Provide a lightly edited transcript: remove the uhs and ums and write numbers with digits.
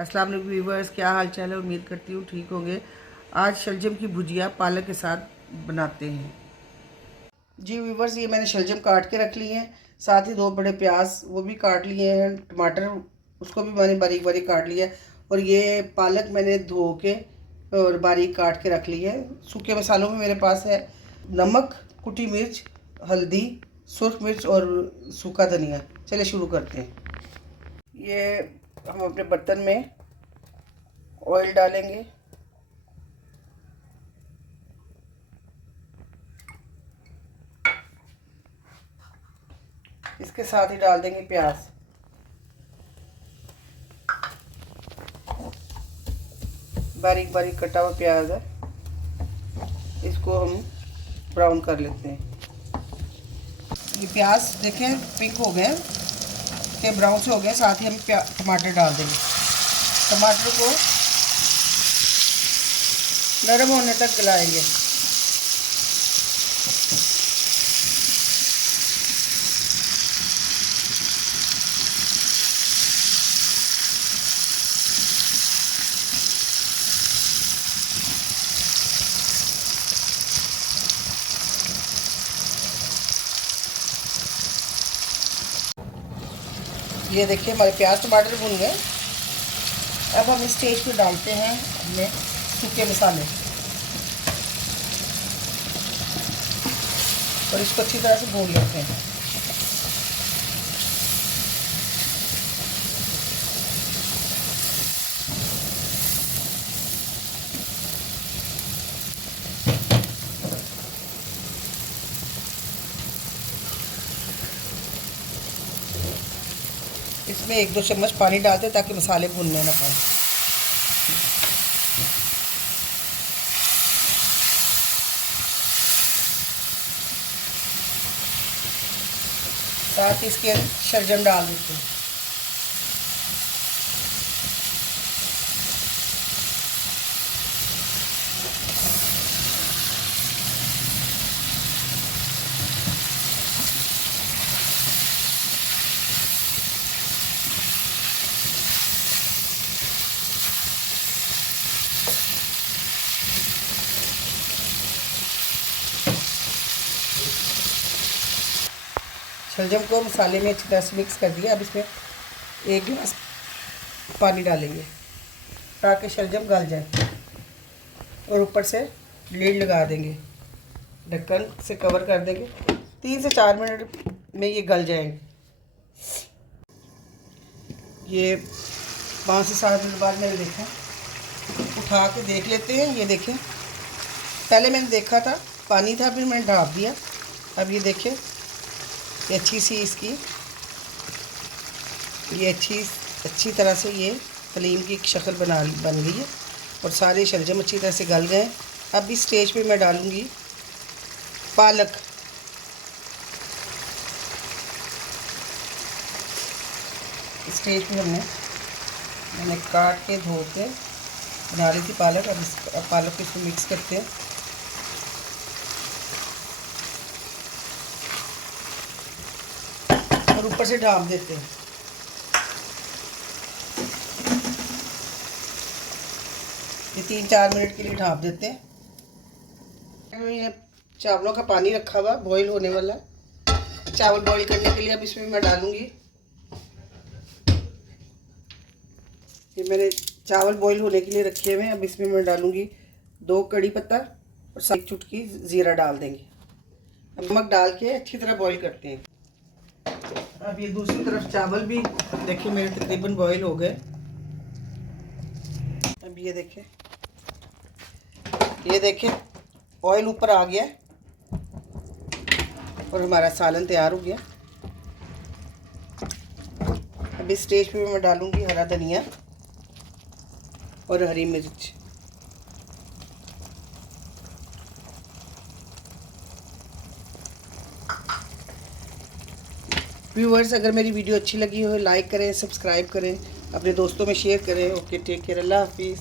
अस्सलाम वालेकुम व्यूवर्स, क्या हाल चाल है। उम्मीद करती हूँ ठीक होंगे। आज शलजम की भुजिया पालक के साथ बनाते हैं। जी व्यूवर्स, ये मैंने शलजम काट के रख ली है, साथ ही 2 बड़े प्याज वो भी काट लिए हैं, टमाटर उसको भी मैंने बारीक बारीक काट लिया है, और ये पालक मैंने धो के और बारीक काट के रख ली है। सूखे मसालों में मेरे पास है नमक, कुटी मिर्च, हल्दी, सुर्ख मिर्च और सूखा धनिया। चलिए शुरू करते हैं। ये हम अपने बर्तन में ऑयल डालेंगे। इसके साथ ही डाल देंगे प्याज। बारीक बारीक कटा हुआ प्याज है, इसको हम ब्राउन कर लेते हैं। ये प्याज देखें पिंक हो गए के ब्राउन से हो गए। साथ ही हम टमाटर डाल देंगे। टमाटर को नरम होने तक गलाएंगे। ये देखिए हमारे प्याज टमाटर भुन गए। अब हम इस स्टेज पे डालते हैं अपने सूखे मसाले और इसको अच्छी तरह से भून लेते हैं। इसमें 1-2 चम्मच पानी डालते हैं ताकि मसाले भुनने ना पाए। साथ ही इसके शलजम डाल देते हैं। शलजम को मसाले में अच्छी तरह से मिक्स कर दिया। अब इसमें 1 गिलास पानी डालेंगे ताकि शलजम गल जाए, और ऊपर से लीड लगा देंगे, ढक्कन से कवर कर देंगे। 3 से 4 मिनट में ये गल जाएंगे। ये 5 से 7 मिनट बाद मैंने देखा, उठा के देख लेते हैं। ये देखें, पहले मैंने देखा था पानी था, फिर मैंने ढाँप दिया। अब ये देखें, ये अच्छी सी इसकी ये अच्छी तरह से ये हलीम की शक्ल बन गई है, और सारे शलजम अच्छी तरह से गल गए। अब इस स्टेज पे मैं डालूँगी पालक। इस स्टेज पे मैंने काट के धो के बना ली थी पालक। अब पालक को इसमें मिक्स करते हैं। और ऊपर से ढाँप देते हैं। ये 3-4 मिनट के लिए ढाँप देते हैं। ये चावलों का पानी रखा हुआ बॉईल होने वाला है। चावल बॉईल करने के लिए अब इसमें मैं डालूंगी, ये मैंने चावल बॉईल होने के लिए रखे हुए हैं। अब इसमें मैं डालूंगी 2 कड़ी पत्ता और 1 चुटकी ज़ीरा डाल देंगे। अब नमक डाल के अच्छी तरह बॉईल करते हैं। अब ये दूसरी तरफ चावल भी देखिए मेरे तकरीबन बॉईल हो गए। अब ये देखें ऑयल ऊपर आ गया और हमारा सालन तैयार हो गया। अब इस स्टेज पे मैं डालूंगी हरा धनिया और हरी मिर्च। व्यूअर्स, अगर मेरी वीडियो अच्छी लगी हो लाइक करें, सब्सक्राइब करें, अपने दोस्तों में शेयर करें। ओके, टेक केयर, अल्लाह हाफिज़।